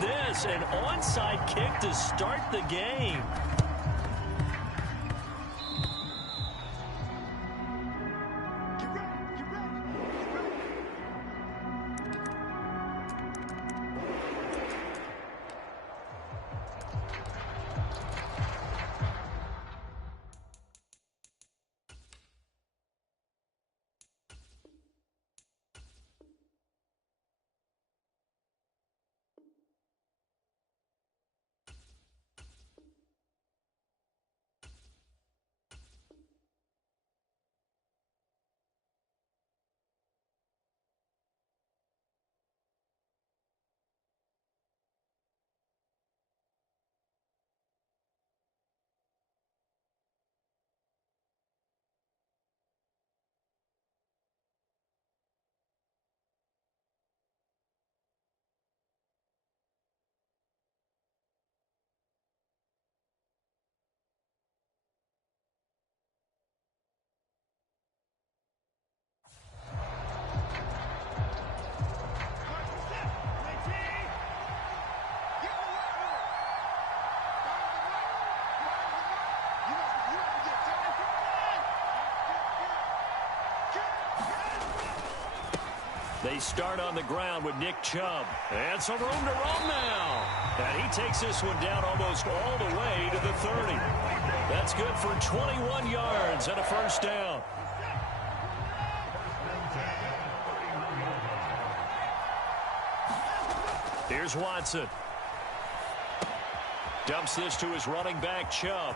this? An onside kick to start the game. They start on the ground with Nick Chubb. And some room to run now. And he takes this one down almost all the way to the 30. That's good for 21 yards and a first down. Here's Watson. Dumps this to his running back, Chubb.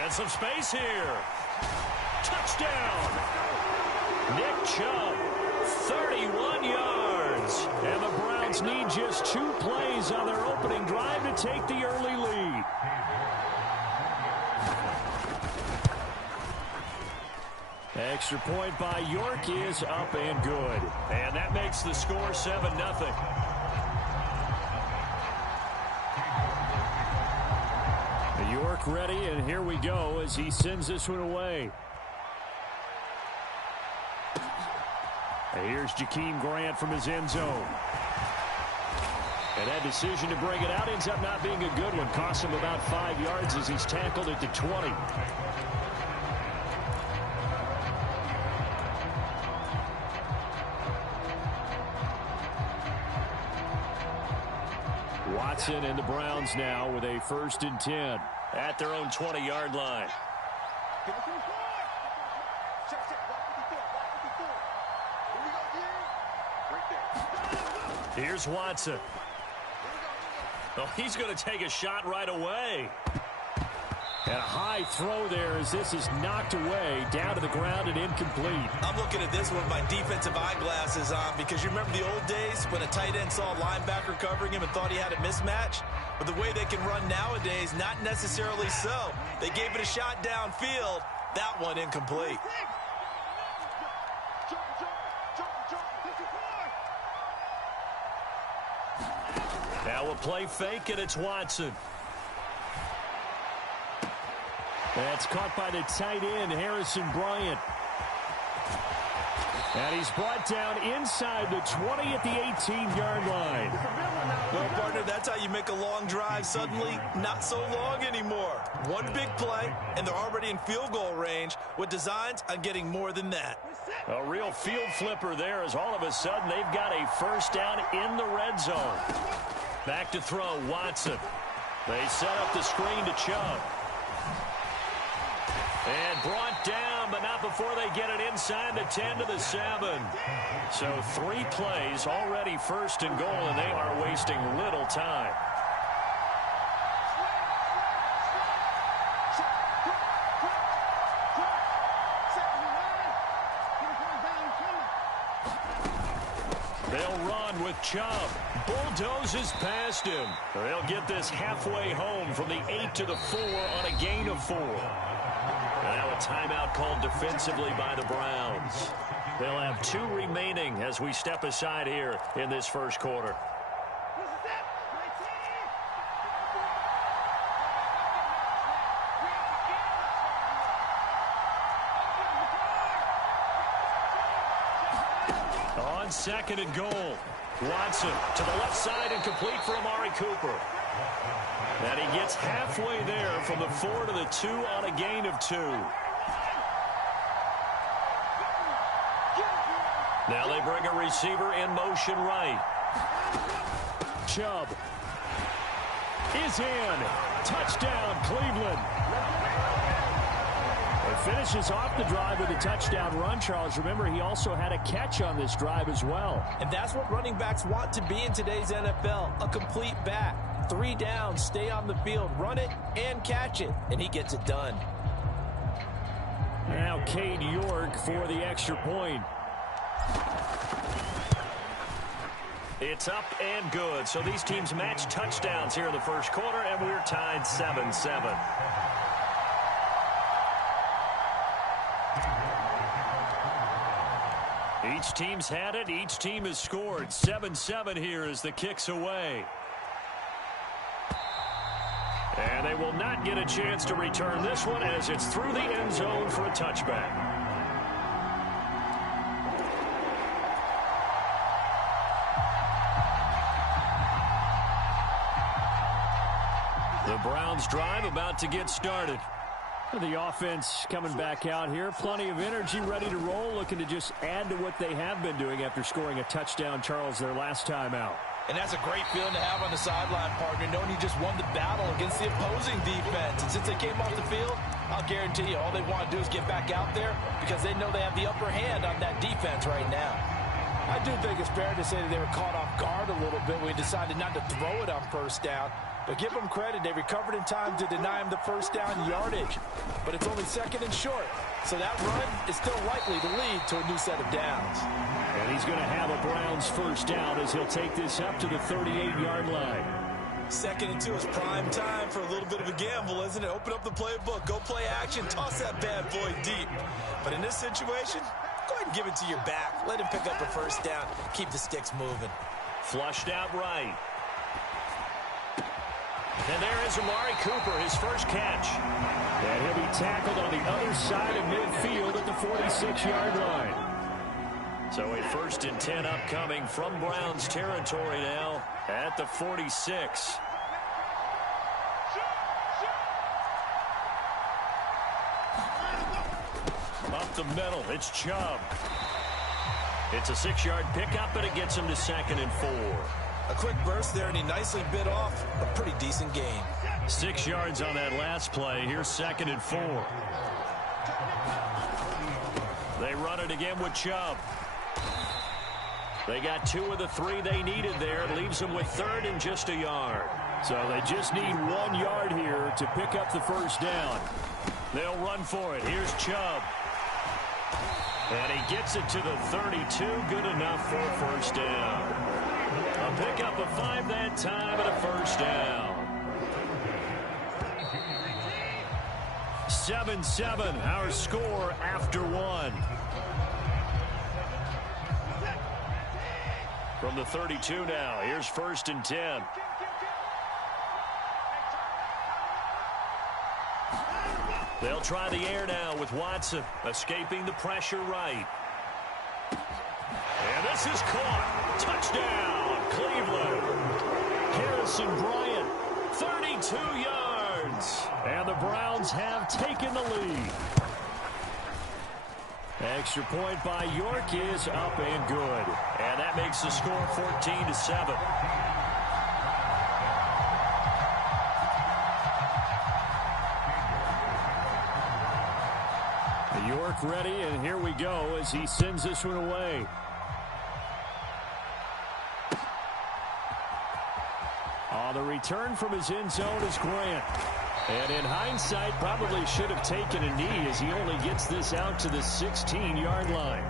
And some space here. Touchdown. Nick Chubb. 31 yards. And the Browns need just 2 plays on their opening drive to take the early lead. Extra point by York is up and good. And that makes the score 7-0. York ready, and here we go as he sends this one away. Here's Jakeem Grant from his end zone. And that decision to bring it out ends up not being a good one. Cost him about 5 yards as he's tackled at the 20. Watson and the Browns now with a 1st and 10 at their own 20-yard line. Here's Watson. Oh, he's going to take a shot right away. And a high throw there as this is knocked away, down to the ground and incomplete. I'm looking at this with my defensive eyeglasses on because you remember the old days when a tight end saw a linebacker covering him and thought he had a mismatch? But the way they can run nowadays, not necessarily so. They gave it a shot downfield. That one incomplete. Now a play fake, and it's Watson. That's caught by the tight end, Harrison Bryant. And he's brought down inside the 20 at the 18-yard line. Well, partner, that's how you make a long drive suddenly not so long anymore. One big play, and they're already in field goal range with designs on getting more than that. A real field flipper there as all of a sudden they've got a first down in the red zone. Back to throw, Watson. They set up the screen to Chubb. And brought down, but not before they get it inside the 10 to the 7. So 3 plays, already 1st and goal, and they are wasting little time. They'll run with Chubb. Bulldozes past him. They'll get this halfway home from the 8 to the 4 on a gain of 4. Now a timeout called defensively by the Browns. They'll have 2 remaining as we step aside here in this first quarter. On 2nd and goal. Watson to the left side and complete for Amari Cooper. And he gets halfway there from the 4 to the 2 on a gain of 2. Now they bring a receiver in motion right. Chubb is in. Touchdown, Cleveland. It finishes off the drive with a touchdown run, Charles. Remember, he also had a catch on this drive as well. And that's what running backs want to be in today's NFL, a complete back. 3 downs, stay on the field, run it, and catch it. And he gets it done. Now Cade York for the extra point. It's up and good. So these teams match touchdowns here in the first quarter, and we're tied 7-7. Each team's had it. Each team has scored. 7-7 here as the kick's away. And they will not get a chance to return this one as it's through the end zone for a touchback. The Browns drive about to get started. The offense coming back out here. Plenty of energy, ready to roll, looking to just add to what they have been doing after scoring a touchdown, Charles, their last time out. And that's a great feeling to have on the sideline, partner, knowing you just won the battle against the opposing defense. And since they came off the field, I'll guarantee you all they want to do is get back out there because they know they have the upper hand on that defense right now. I do think it's fair to say that they were caught off guard a little bit when we decided not to throw it on first down. But give them credit, they recovered in time to deny him the first down yardage. But it's only second and short. So that run is still likely to lead to a new set of downs. And he's going to have a Browns first down as he'll take this up to the 38-yard line. 2nd and 2 is prime time for a little bit of a gamble, isn't it? Open up the playbook, go play action, toss that bad boy deep. But in this situation, go ahead and give it to your back. Let him pick up a first down. Keep the sticks moving. Flushed out right. And there is Amari Cooper, his first catch. And he'll be tackled on the other side of midfield at the 46-yard line. So a 1st and 10 upcoming from Browns territory now at the 46. Up the middle, it's Chubb. It's a 6-yard pickup, but it gets him to 2nd and 4. A quick burst there, and he nicely bit off a pretty decent gain. 6 yards on that last play. Here's 2nd and 4. They run it again with Chubb. They got 2 of the 3 they needed there. It leaves them with 3rd and just a yard. So they just need 1 yard here to pick up the first down. They'll run for it. Here's Chubb. And he gets it to the 32. Good enough for a first down. A pickup of 5 that time and a first down. 7-7, our score after 1. From the 32 now, here's 1st and 10. They'll try the air now with Watson, escaping the pressure right. And this is caught. Touchdown, Cleveland. Harrison Bryant, 32 yards. And the Browns have taken the lead. Extra point by York is up and good. And that makes the score 14-7. York ready, and here we go as he sends this one away. On the return from his end zone is Grant. And in hindsight, probably should have taken a knee as he only gets this out to the 16-yard line.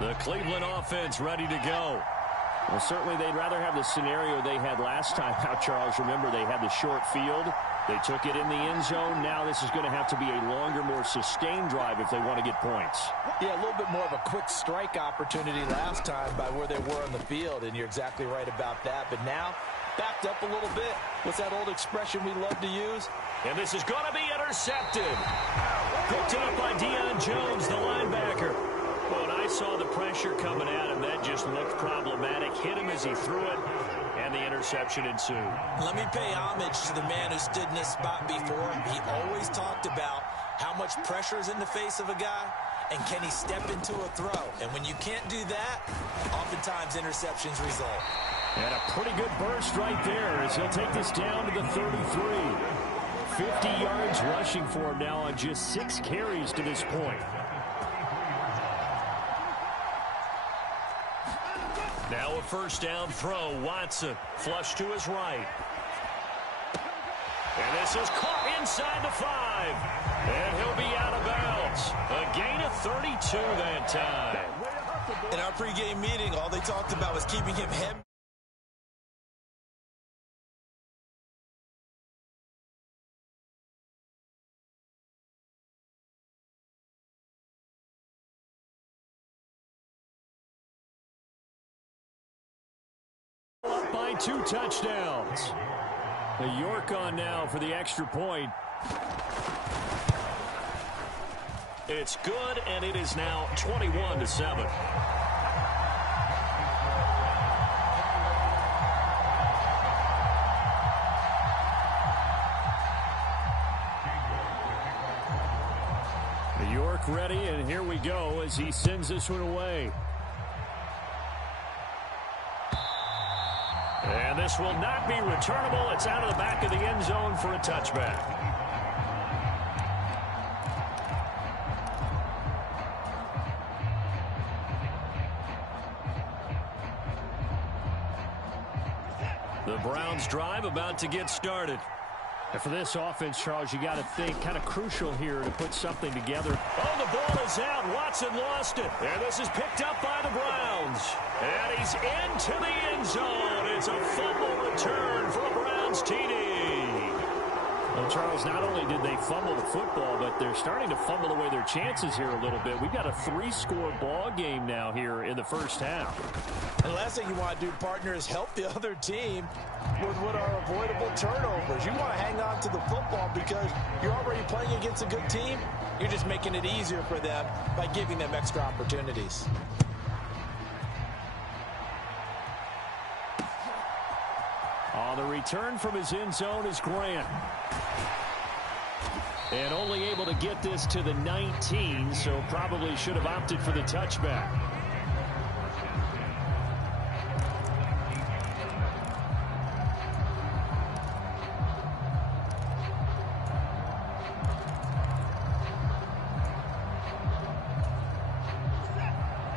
The Cleveland offense ready to go. Well, certainly they'd rather have the scenario they had last time out, Charles. Remember, they had the short field. They took it in the end zone. Now this is going to have to be a longer, more sustained drive if they want to get points. Yeah, a little bit more of a quick strike opportunity last time by where they were on the field, and you're exactly right about that. But now backed up a little bit. What's that old expression we love to use? And this is going to be intercepted. Picked up by Deion Jones, the linebacker. When I saw the pressure coming at him, that just looked problematic. Hit him as he threw it, and the interception ensued. Let me pay homage to the man who stood in this spot before. He always talked about how much pressure is in the face of a guy, and can he step into a throw. And when you can't do that, oftentimes interceptions result. And a pretty good burst right there as he'll take this down to the 33. 50 yards rushing for him now on just 6 carries to this point. Now a first down throw. Watson flush to his right. And this is caught inside the 5. And he'll be out of bounds. A gain of 32 that time. In our pregame meeting, all they talked about was keeping him heavy. Up by 2 touchdowns. The York on now for the extra point. It's good, and it is now 21-7. The York ready, and here we go as he sends this one away. And this will not be returnable. It's out of the back of the end zone for a touchback. The Browns drive about to get started. And for this offense, Charles, you got to think kind of crucial here to put something together. Oh, the ball is out. Watson lost it. And this is picked up by the Browns. And he's into the end zone. It's a fumble return for a Browns TD. Well, Charles, not only did they fumble the football, but they're starting to fumble away their chances here a little bit. We've got a 3-score ball game now here in the first half. And the last thing you want to do, partner, is help the other team with what are avoidable turnovers. You want to hang on to the football because you're already playing against a good team. You're just making it easier for them by giving them extra opportunities. On the return from his end zone is Grant. And only able to get this to the 19, so probably should have opted for the touchback.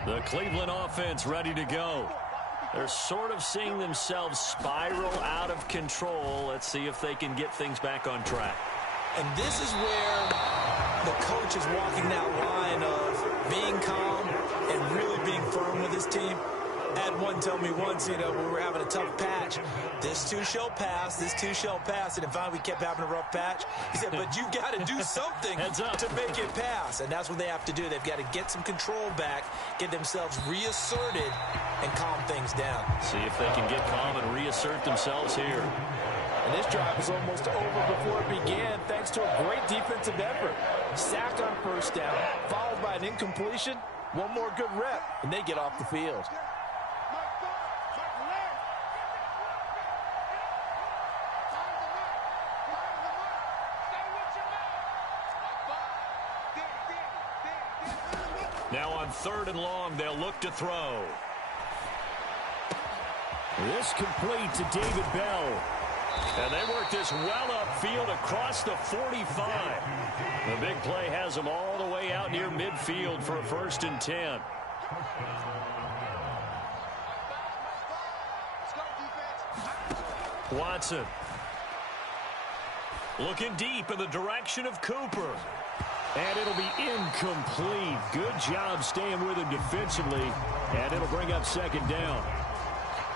The Cleveland offense ready to go. They're sort of seeing themselves spiral out of control. Let's see if they can get things back on track. And this is where the coach is walking that line of being calm and really being firm with his team. I had one tell me once, when we were having a tough patch, this too shall pass, this too shall pass. And finally we kept having a rough patch. He said, but you've got to do something to make it pass. And that's what they have to do. They've got to get some control back, get themselves reasserted, and calm things down. See if they can get calm and reassert themselves here. And this drive was almost over before it began thanks to a great defensive effort. Sack on first down, followed by an incompletion. One more good rep, and they get off the field. Now on 3rd and long, they'll look to throw. This complete to David Bell. And they work this well upfield across the 45. The big play has them all the way out near midfield for a 1st and 10. Watson. Looking deep in the direction of Cooper. And it'll be incomplete. Good job staying with him defensively. And it'll bring up 2nd down.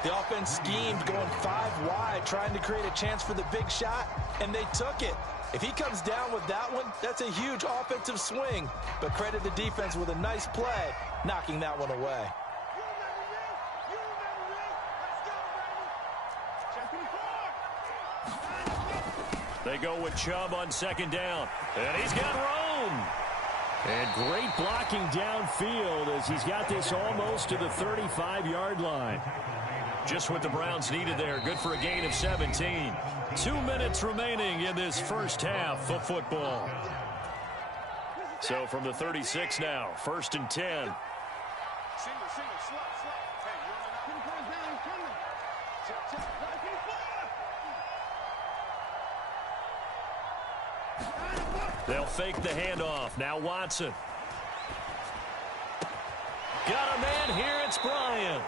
The offense schemed going 5 wide, trying to create a chance for the big shot, and they took it. If he comes down with that one, that's a huge offensive swing. But credit the defense with a nice play, knocking that one away. They go with Chubb on second down. And he's got room. And great blocking downfield as he's got this almost to the 35-yard line. Just what the Browns needed there. Good for a gain of 17. 2 minutes remaining in this first half of football. So from the 36 now, 1st and 10. They'll fake the handoff. Now Watson. Got a man here. It's Bryant.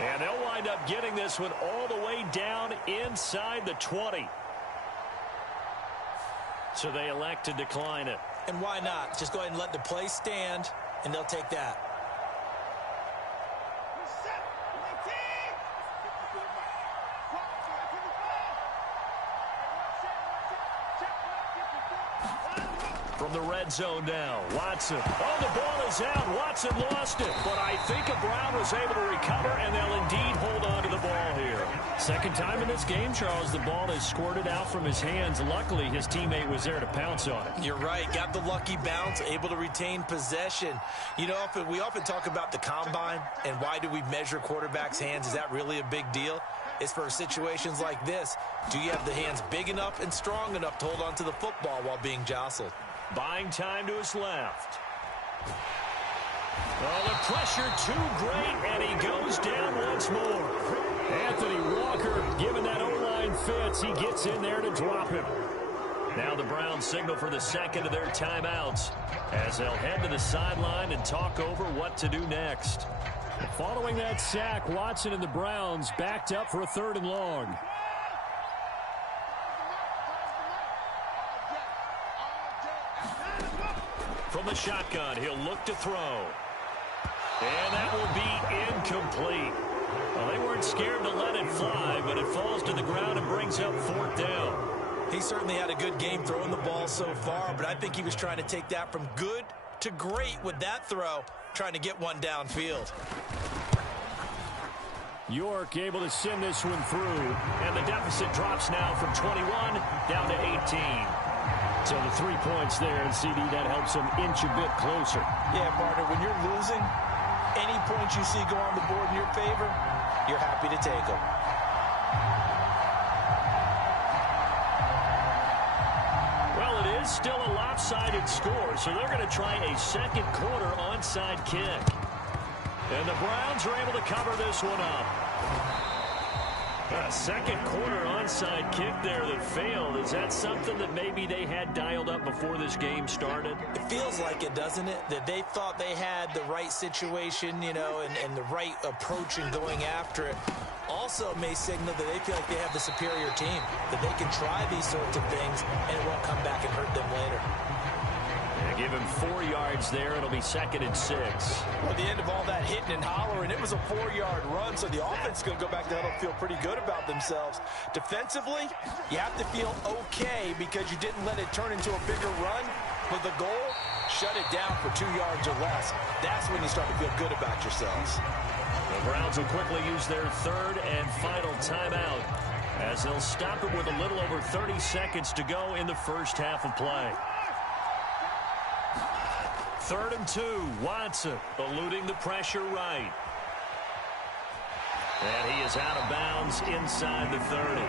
And they'll wind up getting this one all the way down inside the 20. So they elect to decline it. And why not? Just go ahead and let the play stand, and they'll take that. From the red zone now, Watson. Oh, the ball is out. Watson lost it. But I think Brown was able to recover, and they'll indeed hold on to the ball here. Second time in this game, Charles, the ball is squirted out from his hands. Luckily, his teammate was there to pounce on it. You're right. Got the lucky bounce, able to retain possession. You know, we often talk about the combine and why do we measure quarterbacks' hands. Is that really a big deal? It's for situations like this. Do you have the hands big enough and strong enough to hold on to the football while being jostled? Buying time to his left. Oh, the pressure too great, and he goes down once more. Anthony Walker, given that O-line fits, he gets in there to drop him. Now the Browns signal for the second of their timeouts as they'll head to the sideline and talk over what to do next. Following that sack, Watson and the Browns backed up for a 3rd and long. From the shotgun, he'll look to throw. And that will be incomplete. Well, they weren't scared to let it fly, but it falls to the ground and brings up 4th down. He certainly had a good game throwing the ball so far, but I think he was trying to take that from good to great with that throw, trying to get one downfield. York able to send this one through, and the deficit drops now from 21 down to 18. So the 3 points there, and CD, that helps them inch a bit closer. Yeah, partner, when you're losing, any points you see go on the board in your favor, you're happy to take them. Well, it is still a lopsided score, so they're going to try a second quarter onside kick. And the Browns are able to cover this one up. A second quarter onside kick there that failed. Is that something that maybe they had dialed up before this game started? It feels like it, doesn't it? That they thought they had the right situation, you know, and the right approach in going after it. Also may signal that they feel like they have the superior team, that they can try these sorts of things and it won't come back and hurt them later. Give him 4 yards there. It'll be 2nd and 6. Well, at the end of all that hitting and hollering, it was a 4-yard run, so the offense is going to go back there and feel pretty good about themselves. Defensively, you have to feel okay because you didn't let it turn into a bigger run. With the goal, shut it down for 2 yards or less. That's when you start to feel good about yourselves. The Browns will quickly use their 3rd and final timeout as they'll stop it with a little over 30 seconds to go in the first half of play. 3rd and 2, Watson eluding the pressure right. And he is out of bounds inside the 30.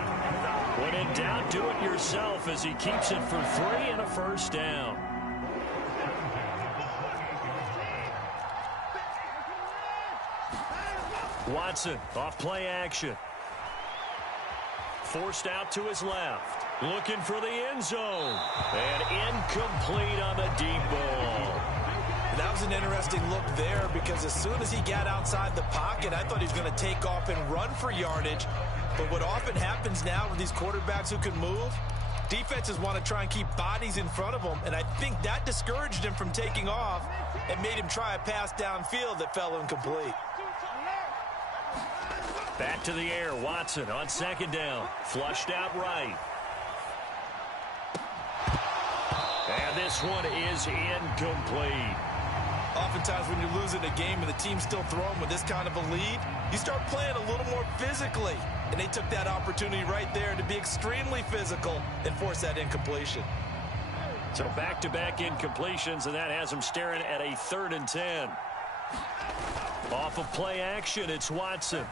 When in doubt, do it yourself as he keeps it for 3 and a first down. Watson off play action. Forced out to his left. Looking for the end zone. And incomplete on the deep ball. That was an interesting look there because as soon as he got outside the pocket, I thought he was going to take off and run for yardage. But what often happens now with these quarterbacks who can move, defenses want to try and keep bodies in front of them, and I think that discouraged him from taking off and made him try a pass downfield that fell incomplete. Back to the air, Watson on second down. Flushed out right. And this one is incomplete. Oftentimes when you're losing a game and the team's still throwing with this kind of a lead, you start playing a little more physically. And they took that opportunity right there to be extremely physical and force that incompletion. So back-to-back incompletions, and that has them staring at a 3rd and 10. Off of play action, it's Watson.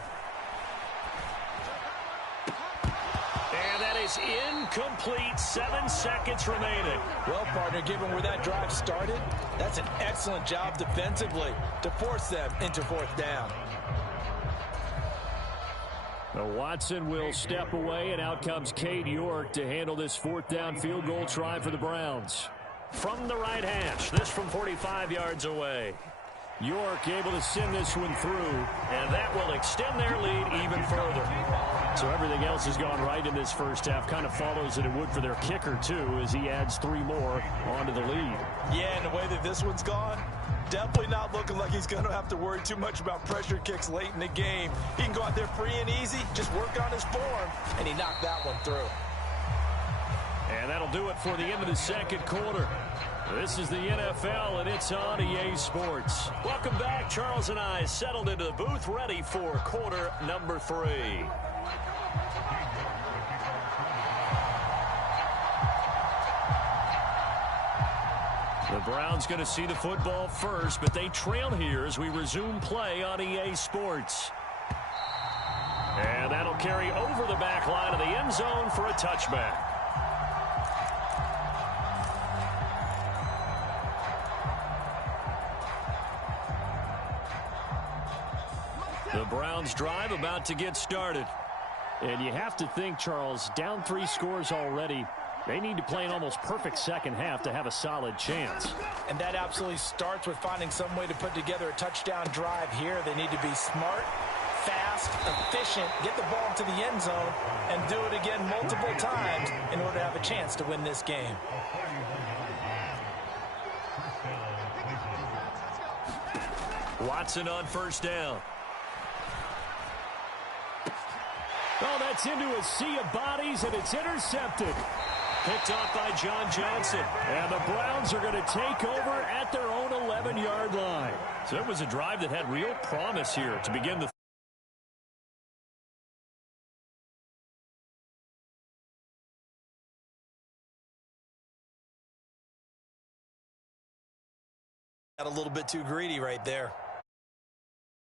And that is incomplete. 7 seconds remaining. Well, partner, given where that drive started, that's an excellent job defensively to force them into 4th down. Now Watson will step away, and out comes Cade York to handle this 4th down field goal try for the Browns. From the right hash, this from 45 yards away. York able to send this one through, and that will extend their lead even further. So everything else has gone right in this first half. Kind of follows that it would for their kicker, too, as he adds 3 more onto the lead. Yeah, and the way that this one's gone, definitely not looking like he's going to have to worry too much about pressure kicks late in the game. He can go out there free and easy, just work on his form, and he knocked that one through. And that'll do it for the end of the second quarter. This is the NFL, and it's on EA Sports. Welcome back. Charles and I settled into the booth, ready for quarter number 3. The Browns going to see the football first, but they trail here as we resume play on EA Sports. And that'll carry over the back line of the end zone for a touchback. The Browns drive about to get started. And you have to think, Charles, down 3 scores already. They need to play an almost perfect second half to have a solid chance. And that absolutely starts with finding some way to put together a touchdown drive here. They need to be smart, fast, efficient, get the ball into the end zone, and do it again multiple times in order to have a chance to win this game. Watson on 1st down. Oh, that's into a sea of bodies, and it's intercepted. Picked off by John Johnson. And the Browns are going to take over at their own 11-yard line. So it was a drive that had real promise here to begin the Got a little bit too greedy right there.